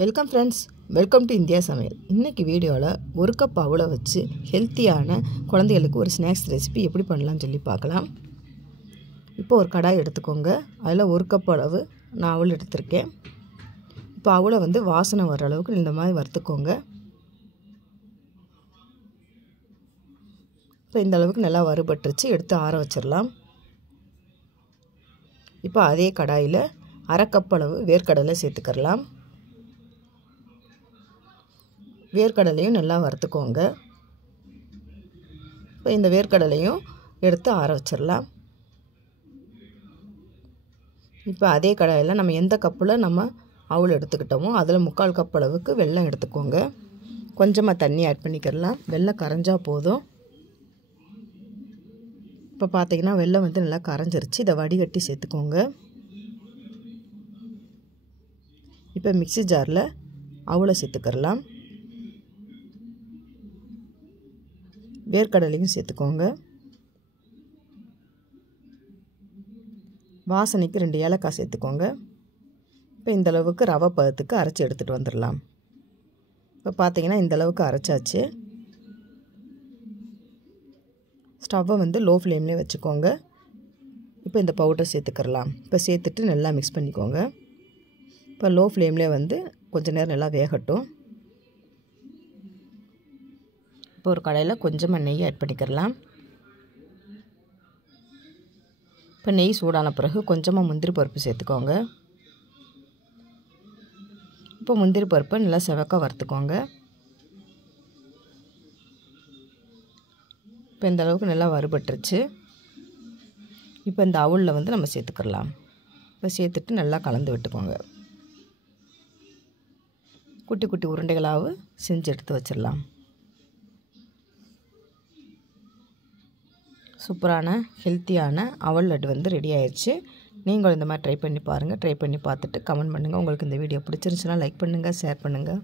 Welcome friends, welcome to India சமையல். இன்றைக்கி வீடியோவில் ஒரு கப் அவலை வச்சு ஹெல்த்தியான குழந்தைகளுக்கு ஒரு ஸ்நாக்ஸ் ரெசிபி எப்படி பண்ணலான்னு சொல்லி பார்க்கலாம். இப்போ ஒரு கடாய் எடுத்துக்கோங்க. அதில் ஒரு கப் அளவு நான் அவல் எடுத்திருக்கேன். இப்போ அவலை வாசனை வர அளவுக்கு இந்த மாதிரி வறுத்துக்கோங்க. இப்போ இந்த அளவுக்கு நல்லா வறுபட்டுருச்சு, எடுத்து ஆற வச்சிடலாம். இப்போ அதே கடாயில் அரை கப் அளவு வேர்க்கடலை சேர்த்துக்கலாம். வேர்க்கடலையும் நல்லா வறுத்துக்கோங்க. இப்போ இந்த வேர்க்கடலையும் எடுத்து ஆற வச்சிடலாம். இப்போ அதே கடாயில் நம்ம எந்த கப்பில் நம்ம அவல் எடுத்துக்கிட்டோமோ அதில் 3/4 கப் அளவுக்கு வெல்லம் எடுத்துக்கோங்க. கொஞ்சமாக தண்ணி ஆட் பண்ணிக்கிறலாம். வெல்லம் கரைஞ்சா போதும். இப்போ பார்த்தீங்கன்னா வெல்லம் நல்லா கரைஞ்சிருச்சு. இதை வடிகட்டி சேர்த்துக்கோங்க. இப்போ மிக்ஸி ஜாரில் அவலை சேர்த்துக்கிறலாம். வேர்க்கடலையும் சேர்த்துக்கோங்க. வாசனைக்கு 2 ஏலக்காய் சேர்த்துக்கோங்க. இப்போ இந்த அளவுக்கு ரவை பதத்துக்கு அரைச்சி எடுத்துகிட்டு வந்துடலாம். இப்போ பார்த்தீங்கன்னா இந்த அளவுக்கு அரைச்சாச்சு. ஸ்டவ்வை லோ ஃப்ளேம்லேயே வச்சுக்கோங்க. இப்போ இந்த பவுடர் சேர்த்துக்கிறலாம். இப்போ சேர்த்துட்டு நல்லா மிக்ஸ் பண்ணிக்கோங்க. இப்போ லோ ஃப்ளேம்லேயே கொஞ்சம் நேரம் நல்லா வேகட்டும். இப்போ ஒரு கடாயில் கொஞ்சமாக நெய் ஆட் பண்ணிக்கிறலாம். இப்போ நெய் சூடான பிறகு கொஞ்சமாக முந்திரி பருப்பு சேர்த்துக்கோங்க. இப்போ முந்திரி பருப்பை நல்லா செவக்க வறுத்துக்கோங்க. இப்போ இந்த அளவுக்கு நல்லா வறுபட்டுருச்சு. இப்போ இந்த அவலில் நம்ம சேர்த்துக்கலாம். இப்போ சேர்த்துட்டு நல்லா கலந்து விட்டுக்கோங்க. குட்டி குட்டி உருண்டைகளாக செஞ்சு எடுத்து வச்சிடலாம். சூப்பரான ஹெல்த்தியான அவல் லட்டு ரெடி ஆயிடுச்சு. நீங்களும் இந்த மாதிரி ட்ரை பண்ணி பாருங்கள். ட்ரை பண்ணி பார்த்துட்டு கமெண்ட் பண்ணுங்கள். உங்களுக்கு இந்த வீடியோ பிடிச்சிருந்துச்சுன்னா லைக் பண்ணுங்கள், ஷேர் பண்ணுங்கள்.